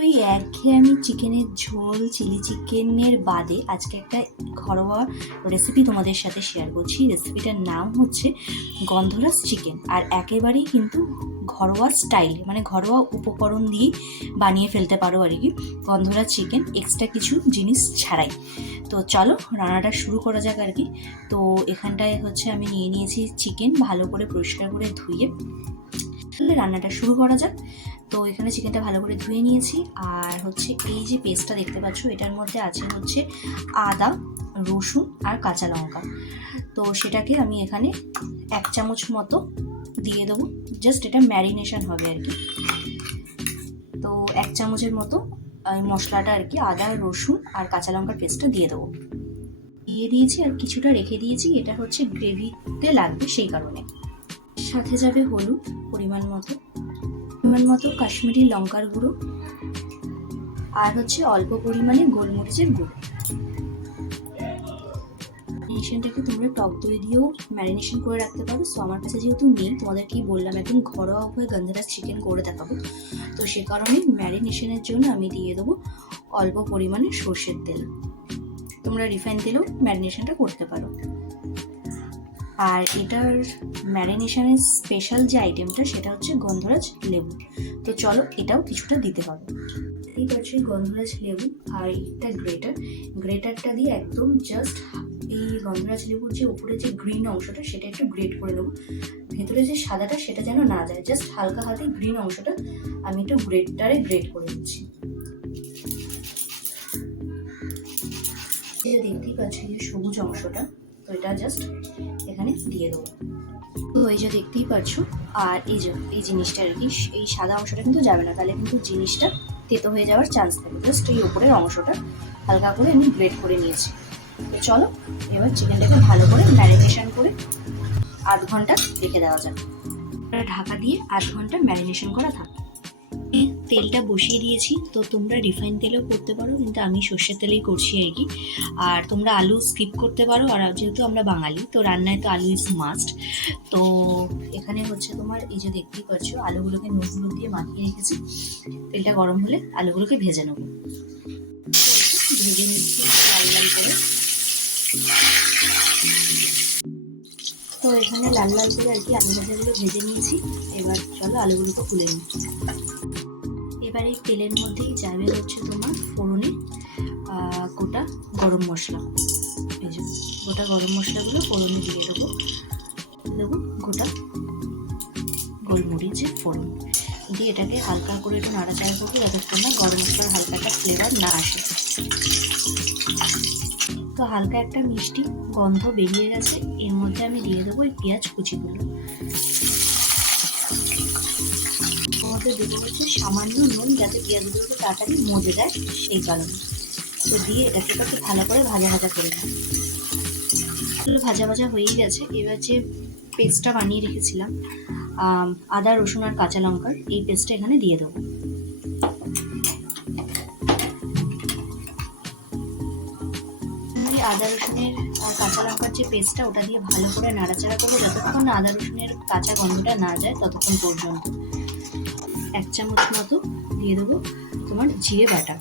ওই একঘেয়েমি চিকেনের ঝোল, চিলি চিকেনের বাদে আজকে একটা ঘরোয়া রেসিপি তোমাদের সাথে শেয়ার করছি। রেসিপিটার নাম হচ্ছে গন্ধরাজ চিকেন আর একেবারেই কিন্তু ঘরোয়া স্টাইল মানে ঘরোয়া উপকরণ দিয়ে বানিয়ে ফেলতে পারো আর কি গন্ধরাজ চিকেন এক্সট্রা কিছু জিনিস ছাড়াই। তো চলো রান্নাটা শুরু করা যাক আর কি। তো এখানটায় হচ্ছে আমি নিয়ে নিয়েছি চিকেন ভালো করে পরিষ্কার করে ধুয়ে। তাহলে রান্নাটা শুরু করা যাক। তো এখানে চিকেনটা ভালো করে ধুয়ে নিয়েছি। আর হচ্ছে এই যে পেস্টটা দেখতে পাচ্ছ, এটার মধ্যে আছে হচ্ছে আদা, রসুন আর কাঁচা লঙ্কা। তো সেটাকে আমি এখানে এক চামচ মতো দিয়ে দেবো। জাস্ট এটা ম্যারিনেশন হবে আর কি। তো এক চামচের মতো মশলাটা আর কি, আদা, রসুন আর কাঁচা লঙ্কার পেস্টটা দিয়ে দেবো। দিয়ে দিয়েছি আর কিছুটা রেখে দিয়েছি, এটা হচ্ছে গ্রেভিতে লাগবে সেই কারণে। সাথে যাবে হলুদ পরিমাণ মতো। পরিমাণ মতো কাশ্মীরি লঙ্কার গুঁড়ো আর হচ্ছে অল্প পরিমাণে গোলমরিচের গুঁড়ো। ম্যারিনেশনটাকে তোমরা টক দই দিয়েও ম্যারিনেশন করে রাখতে পারো। সো আমার কাছে যেহেতু নেই তোমাদেরকেই বললাম একদম ঘরোয়া উপায়ে গন্ধরাজ চিকেন করে দেখাবো। তো সে কারণে ম্যারিনেশনের জন্য আমি দিয়ে দেবো অল্প পরিমাণে সর্ষের তেল। তোমরা রিফাইন তেলেও ম্যারিনেশনটা করতে পারো। আর এটার ম্যারিনেশনের স্পেশাল যে আইটেমটা সেটা হচ্ছে গন্ধরাজ লেবু। তো চলো এটাও কিছুটা দিতে হবে এই পাচ্ছি গন্ধরাজ লেবু আর এটা গ্রেটার গ্রেটারটা দিয়ে একদম জাস্ট এই গন্ধরাজ লেবুর যে উপরে যে গ্রিন অংশটা, সেটা একটু গ্রেট করে দেবো ভেতরে যে সাদাটা, সেটা যেন না যায়। জাস্ট হালকা হাতে গ্রিন অংশটা আমি একটু গ্রেটারে গ্রেট করে দিচ্ছি দেখতেই পাচ্ছি যে সবুজ অংশটা। তো এটা জাস্ট এখানে দিয়ে দেবো। তো এই যে দেখতেই পাচ্ছ আর এই যে, এই জিনিসটা আর কি, এই সাদা অংশটা কিন্তু যাবে না, তাহলে কিন্তু জিনিসটা তেতো হয়ে যাওয়ার চান্স থাকে জাস্ট এই উপরের অংশটা হালকা করে আমি গ্রেট করে নিয়েছি। তো চলো, এবার চিকেনটাকে ভালো করে ম্যারিনেশন করে আধ ঘণ্টা রেখে দেওয়া যাক। ঢাকা দিয়ে আধ ঘণ্টা ম্যারিনেশন করা থাক। তেলটা বসিয়ে দিয়েছি। তো তোমরা রিফাইন তেলেও করতে পারো, কিন্তু আমি সর্ষের তেলেই করছি আর কি। আর তোমরা আলু স্কিপ করতে পারো, আর যেহেতু আমরা বাঙালি, তো রান্নায় তো আলু ইজ মাস্ট তো এখানে হচ্ছে তোমার, এই যে দেখতেই পাচ্ছ, আলুগুলোকে নুনগুলো দিয়ে মাখিয়ে রেখেছি। তেলটা গরম হলে আলুগুলোকে ভেজে নেব। ভেজে লাল লাল করে। তো এখানে লাল লাল করে আর কি আলু ভাজাগুলো ভেজে নিয়েছি। এবার চলো আলুগুলোকে খুলে নিচ্ছি এবার তেলের মধ্যেই যাবে হচ্ছে তোমার ফোড়নে গোটা গরম মশলা। এই গোটা গরম মশলাগুলো ফোড়নে দিয়ে দেবো। দেবো গোটা গোলমরিচের ফোড়ন। দিয়ে এটাকে হালকা করে একটু নাড়াচাড়া করব যতক্ষণ না গরম মশলার হালকা একটা ফ্লেভার না আসে। তো হালকা একটা মিষ্টি গন্ধ বেরিয়ে গেছে। এর মধ্যে আমি দিয়ে দেবো এই পেঁয়াজ কুচিগুলো। মধ্যে দেবো। হচ্ছে সামান্য নুন যাতে পেঁয়াজগুলোকে তাড়াতাড়ি মজে দেয় সেই কারণে। তো দিয়ে এটাকে একটু ভালো করে ভাজা ভাজা করে নেব। ভাজা ভাজা হয়েই গেছে। এবার যে পেস্টটা বানিয়ে রেখেছিলাম আদা, রসুন আর কাঁচা লঙ্কার, এই পেস্টটা এখানে দিয়ে দেবো। আদা, রসুনের কাঁচা লঙ্কার যে পেস্টটা ওটা দিয়ে ভালো করে নাড়াচাড়া করব, যতক্ষণ না আদা, রসুনের কাঁচা গন্ধটা না যায়, ততক্ষণ পর্যন্ত এক চামচ মতো দিয়ে দেবো তোমার জিরে বাটা।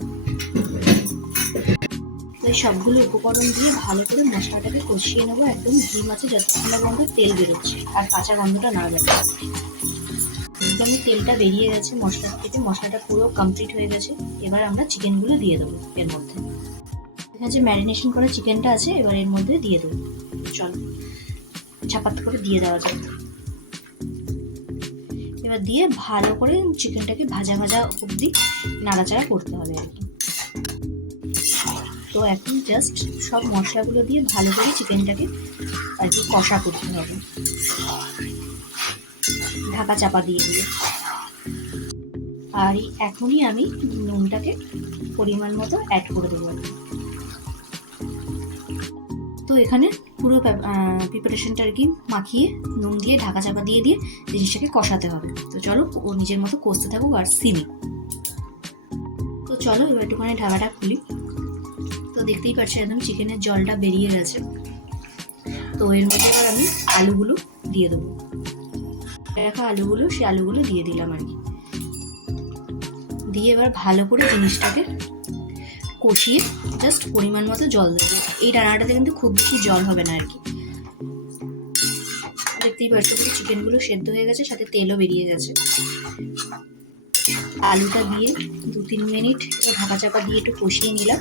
এই সবগুলো উপকরণ দিয়ে ভালো করে মশলাটাকে কষিয়ে নেব একদম ঘি মাছে যতক্ষণ না পর্যন্ত তেল বেরোচ্ছে, আর কাঁচা গন্ধটা না যাবে একদমই তেলটা বেরিয়ে গেছে মশলা থেকে, মশলাটা পুরো কমপ্লিট হয়ে গেছে। এবার আমরা চিকেনগুলো দিয়ে দেবো এর মধ্যে। এখানে যে ম্যারিনেশন করা চিকেনটা আছে, এবার এর মধ্যে দিয়ে দেবো। চলো চাপাত করে দিয়ে দেওয়া যায় এবার দিয়ে ভালো করে চিকেনটাকে ভাজা ভাজা অবধি নাড়াচাড়া করতে হবে আর কি। তো এখন জাস্ট সব মশলাগুলো দিয়ে ভালো করে চিকেনটাকে আর কি কষা করতে হবে। ঢাকা চাপা দিয়ে দিয়ে আর এখনই আমি নুনটাকে পরিমাণ মতো অ্যাড করে দেবো। তো এখানে পুরো প্রিপারেশনটা আর কি মাখিয়ে, নুন দিয়ে, ঢাকা চাপা দিয়ে দিয়ে জিনিসটাকে কষাতে হবে। তো চলো, ও নিজের মতো কষতে থাকুক আর সিমি। তো চলো, এবার একটুখানি ঢাকাটা খুলি। তো দেখতেই পাচ্ছি, একদম চিকেনের জলটা বেরিয়ে গেছে। তো এর মধ্যে এবার আমি আলুগুলো দিয়ে দেবো। রাখা আলুগুলো, সেই আলুগুলো দিয়ে দিলাম আর কি। দিয়ে এবার ভালো করে জিনিসটাকে কষিয়ে জাস্ট পরিমাণ মতো জল দেবো। এই রান্নাটাতে কিন্তু খুব বেশি জল হবে না আর কি। দেখতেই পাচ্ছ চিকেনগুলো সেদ্ধ হয়ে গেছে, সাথে তেলও বেরিয়ে গেছে। আলুটা দিয়ে দু তিন মিনিট ঢাকা চাপা দিয়ে একটু কষিয়ে নিলাম।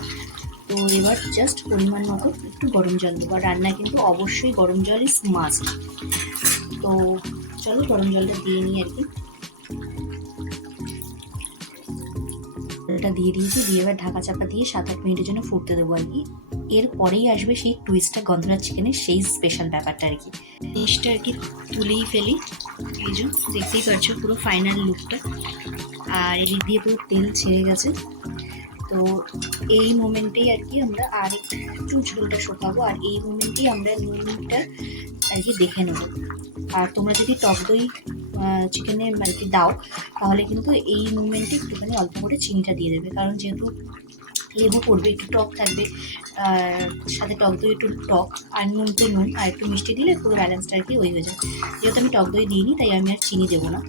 তো এবার জাস্ট পরিমাণ মতো একটু গরম জল দেবো। আর রান্নায় কিন্তু অবশ্যই গরম জল ইজ মাস্ট তো চলো গরম জলটা দিয়ে নিই আর কি। জলটা দিয়ে দিয়েছি, দিয়ে এবার ঢাকা চাপা দিয়ে সাত আট মিনিটের জন্য ফুটতে দেবো আর কি। এরপরেই আসবে সেই টুইস্টটা গন্ধরাজ চিকেনের সেই স্পেশাল ব্যাপারটা আর কি। জিনিসটা আর কি তুলেই ফেলি। এই যে দেখতেই পাচ্ছ পুরো ফাইনাল লুকটা আর এদিক দিয়ে পুরো তেল ছেড়ে গেছে। তো এই মোমেন্টেই আর কি আমরা আর একটু ঝোলটা শুকাবো আর এই মোমেন্টেই আমরা নুনটা আর কি দেখে নেব। আর তোমরা যদি টক দই চিকেনে আর কি দাও তাহলে কিন্তু এই মুভমেন্টে একটুখানি অল্প করে চিনিটা দিয়ে দেবে। কারণ যেহেতু লেবু পড়বে, একটু টক থাকবে সাথে টক দই, একটু টক আর নুন তো নুন, আর একটু মিষ্টি দিলে পুরো ব্যালেন্সটা আর কি ওই হয়ে যায় যেহেতু আমি টক দই দিইনি, তাই আমি আর চিনি দেবো না।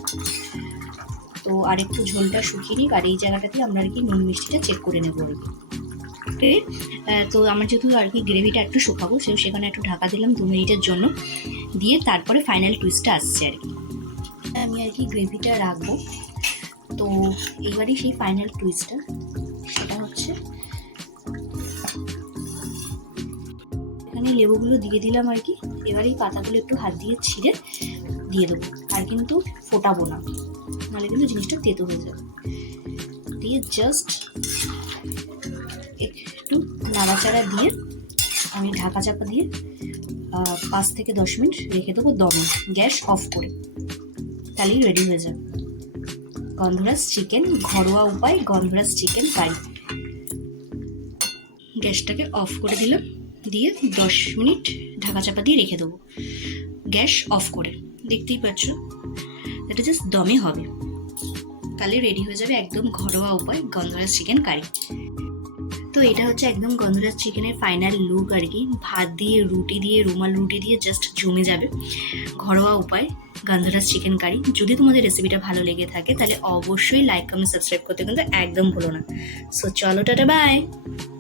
তো আর একটু ঝোলটা শুকিয়ে নিই আর এই জায়গাটাতে আমরা আর কি নুন মিষ্টিটা চেক করে নেব আর কি। তো আমার যেহেতু আর কি গ্রেভিটা একটু শুকাবো সেখানে একটু ঢাকা দিলাম দু মিনিটের জন্য। দিয়ে তারপরে ফাইনাল টুইস্টটা আসছে আর কি। আমি আর কি গ্রেভিটা রাখব। তো এইবারই সেই ফাইনাল টুইস্টটা সেটা হচ্ছে এখানে লেবুগুলো দিয়ে দিলাম আর কি। এবার এই পাতাগুলো একটু হাত দিয়ে ছিঁড়ে দিয়ে দেবো, আর কিন্তু ফোটাবো না। নাহলে কিন্তু জিনিসটা তেতো হয়ে যাবে। দিয়ে জাস্ট একটু নাড়াচাড়া দিয়ে আমি ঢাকা চাপা দিয়ে পাঁচ থেকে দশ মিনিট রেখে দেবো দমে, গ্যাস অফ করে। তাহলেই রেডি হয়ে যাবে। গন্ধরাজ চিকেন ঘরোয়া উপায় গন্ধরাজ চিকেন কারি গ্যাসটাকে অফ করে দিলাম, দিয়ে দশ মিনিট ঢাকা চাপা দিয়ে রেখে দেবো। গ্যাস অফ করে, দেখতেই পাচ্ছ? এটা জাস্ট দমে হবে। তাহলে রেডি হয়ে যাবে একদম ঘরোয়া উপায় গন্ধরাজ চিকেন কারি তো এটা হচ্ছে একদম গন্ধরাজ চিকেনের ফাইনাল লুক আর কি। ভাত দিয়ে, রুটি দিয়ে, রুমাল রুটি দিয়ে জাস্ট জমে যাবে। ঘরোয়া উপায় গন্ধরাজ চিকেন কারি যদি তোমাদের রেসিপিটা ভালো লেগে থাকে, তাহলে অবশ্যই লাইক কমেন্ট সাবস্ক্রাইব করতে কিন্তু একদম ভুলো না। সো চলো, টাটা বাই